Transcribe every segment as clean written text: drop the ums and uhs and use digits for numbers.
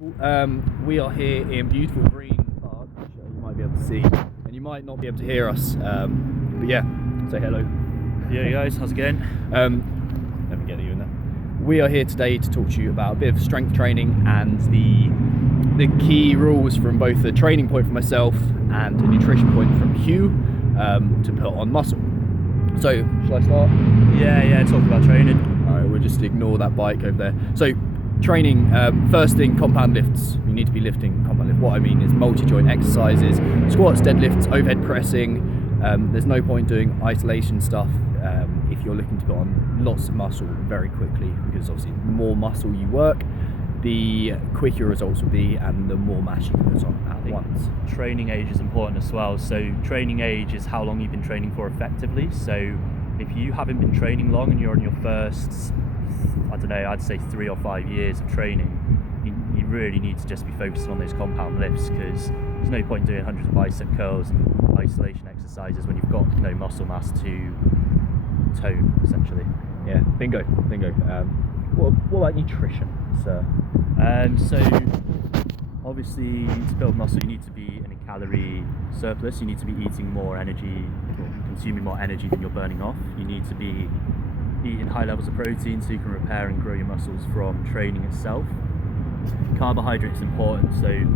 We are here in beautiful Green Park, which you might be able to see, and you might not be able to hear us, but yeah, say hello. Yeah, guys, how's it going? Let me get you in there. We are here today to talk to you about a bit of strength training and the key rules from both a training point for myself and a nutrition point from Hugh to put on muscle. So, shall I start? Yeah, talk about training. Alright, we'll just ignore that bike over there. So, training, first thing, compound lifts. You need to be lifting compound lift. What I mean is multi-joint exercises, squats, deadlifts, overhead pressing. There's no point doing isolation stuff if you're looking to put on lots of muscle very quickly, because obviously the more muscle you work, the quicker your results will be and the more mass you can put on at once. Training age is important as well. So training age is how long you've been training for effectively. So if you haven't been training long and you're on your first, I don't know, I'd say 3 or 5 years of training, you really need to just be focusing on those compound lifts, because there's no point doing hundreds of bicep curls and isolation exercises when you've got no muscle mass to tone, essentially. Yeah, bingo. What about nutrition, sir? So obviously to build muscle you need to be in a calorie surplus. You need to be eating more energy, consuming more energy than you're burning off. You need to be eating high levels of protein so you can repair and grow your muscles from training itself. Carbohydrates is important, so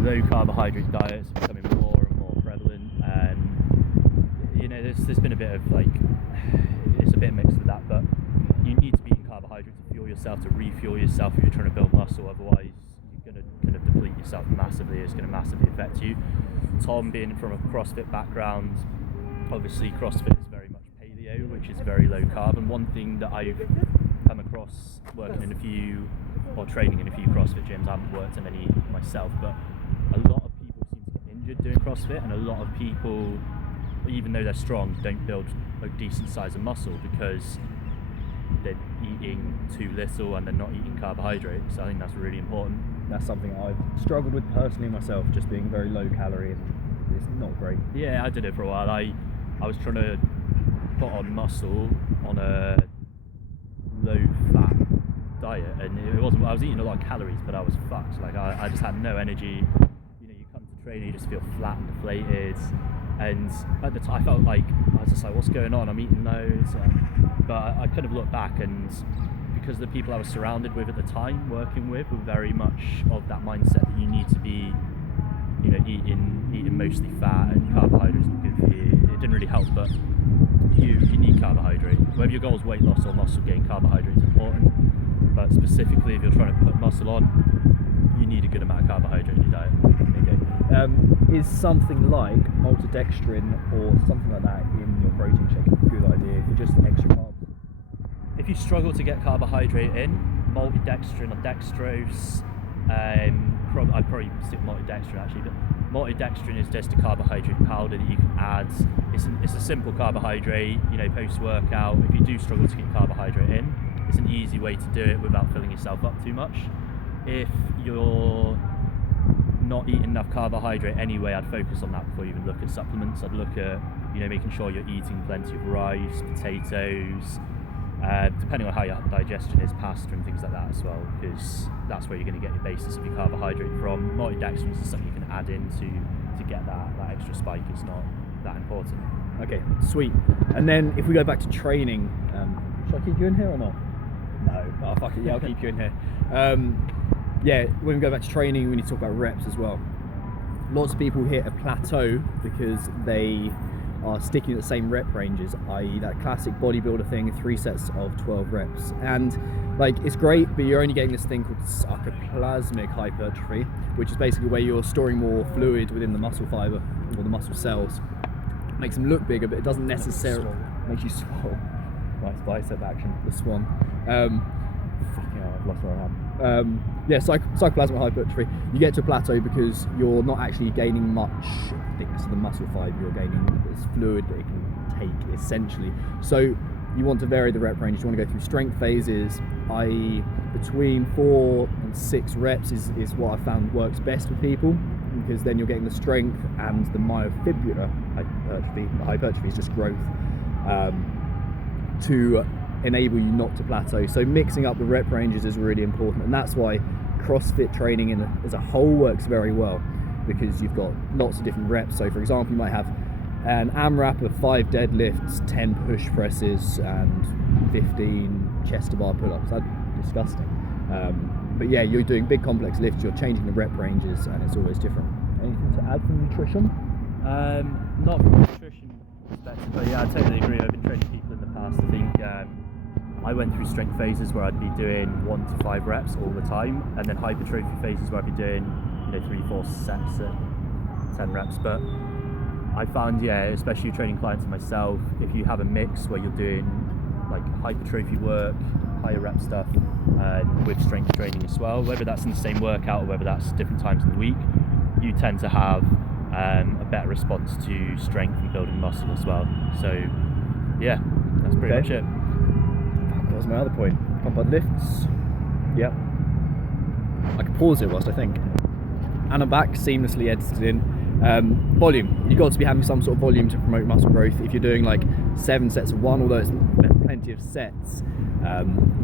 low carbohydrate diets are becoming more and more prevalent, and you know there's been a bit of it's a bit mixed with that, but you need to be eating carbohydrates to fuel yourself, to refuel yourself if you're trying to build muscle. Otherwise you're going to kind of deplete yourself massively. It's going to massively affect you. Tom, being from a CrossFit background, obviously CrossFit is very much paleo, which is very low carb, and one thing that I've come across working in a few, or training in a few CrossFit gyms, I haven't worked in any myself, but a lot of people seem to get injured doing CrossFit, and a lot of people, even though they're strong, don't build a decent size of muscle because they're eating too little and they're not eating carbohydrates. So I think that's really important. That's something I've struggled with personally myself, just being very low calorie. It's not great. Yeah, I did it for a while. I was trying to put on muscle on a low fat diet, and it wasn't, I was eating a lot of calories, but I was fucked. Like I just had no energy. You know, you come to training, you just feel flat and deflated, and at the time I felt like I was just like, what's going on? I'm eating loads, but I kind of looked back, and because the people I was surrounded with at the time, working with, were very much of that mindset that you need to be, you know, eating mostly fat, and carbohydrates not good for you. It didn't really help, but you need carbohydrate. Whether your goal is weight loss or muscle gain, carbohydrate is important. But specifically, if you're trying to put muscle on, you need a good amount of carbohydrate in your diet. Okay. Is something like maltodextrin or something like that in your protein shake a good idea for just extra carbs? If you struggle to get carbohydrate in, maltodextrin or dextrose, I'd probably stick with maltodextrin actually, but maltodextrin is just a carbohydrate powder that you can add. It's a simple carbohydrate, you know, post-workout. If you do struggle to get carbohydrate in, it's an easy way to do it without filling yourself up too much. If you're not eating enough carbohydrate anyway, I'd focus on that before you even look at supplements. I'd look at, you know, making sure you're eating plenty of rice, potatoes, depending on how your digestion is, pasta and things like that as well, because that's where you're going to get your basis of your carbohydrate from. Maltodextrin is something you can add in to get that extra spike. It's not that important. Okay, sweet. And then if we go back to training, should I keep you in here or not? No. Oh, fuck it. Yeah, I'll keep you in here. Yeah, when we go back to training, we need to talk about reps as well. Lots of people hit a plateau because they are sticking at the same rep ranges, i.e. that classic bodybuilder thing, 3 sets of 12 reps. And like, it's great, but you're only getting this thing called sarcoplasmic hypertrophy, which is basically where you're storing more fluid within the muscle fiber or the muscle cells. Makes them look bigger, but it doesn't necessarily make you swole. Nice bicep action, the swan. Fucking hell, I've lost where I am. Yeah, sarcoplasmic hypertrophy. You get to a plateau because you're not actually gaining much thickness of the muscle fibre. You're gaining this fluid that it can take, essentially. So you want to vary the rep range. You want to go through strength phases, i.e. between 4 and 6 reps is what I found works best for people, because then you're getting the strength and the myofibrillar hypertrophy. The hypertrophy is just growth. To enable you not to plateau. So mixing up the rep ranges is really important, and that's why CrossFit training as a whole works very well, because you've got lots of different reps. So for example, you might have an AMRAP of 5 deadlifts, 10 push presses, and 15 chest to bar pull-ups. That's disgusting. But yeah, you're doing big complex lifts, you're changing the rep ranges, and it's always different. Anything to add from nutrition? Not from a nutrition perspective, but yeah, I totally agree. I've been training people in the past. I think I went through strength phases where I'd be doing 1 to 5 reps all the time, and then hypertrophy phases where I'd be doing 3-4 sets at 10 reps. But I found, especially training clients and myself, if you have a mix where you're doing like hypertrophy work, higher rep stuff, with strength training as well, whether that's in the same workout or whether that's different times in the week, you tend to have a better response to strength and building muscle as well. So yeah, that's pretty much it. What was my other point? Compound lifts. Yep. I can pause it whilst I think. And I'm back, seamlessly edited in. Volume. You've got to be having some sort of volume to promote muscle growth. If you're doing like 7 sets of 1, although it's plenty of sets,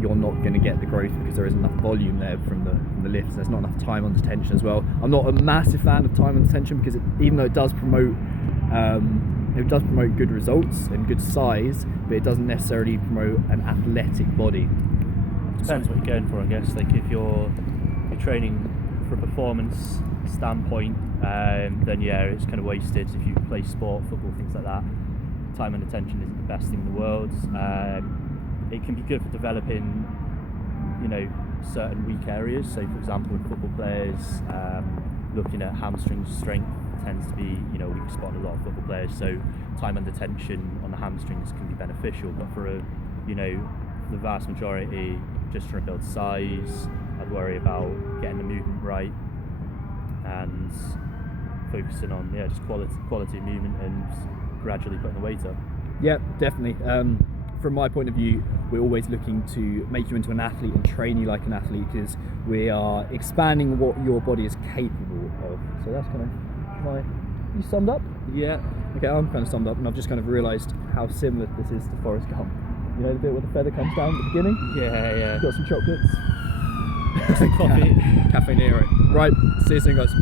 you're not going to get the growth because there isn't enough volume there from the lifts. There's not enough time under tension as well. I'm not a massive fan of time under tension because even though it does promote good results and good size, but it doesn't necessarily promote an athletic body. Depends what you're going for, I guess. Like if you're training for a performance standpoint, then yeah, it's kind of wasted. If you play sport, football, things like that, time under tension isn't the best thing in the world. It can be good for developing, certain weak areas. So for example, with football players, looking at hamstring strength tends to be, a weak spot in a lot of football players. So time under tension on the hamstrings can be beneficial, but for the vast majority, just trying to build size, I'd worry about getting the movement right and focusing on just quality of movement and gradually putting the weight up. Yeah, definitely. From my point of view, we're always looking to make you into an athlete and train you like an athlete, because we are expanding what your body is capable of. So that's kind of you summed up? Yeah. Okay, I'm kind of summed up, and I've just kind of realised how similar this is to Forrest Gump. You know the bit where the feather comes down at the beginning? Yeah. Got some chocolates. Some coffee. Cafe Nero. Right, see you soon guys.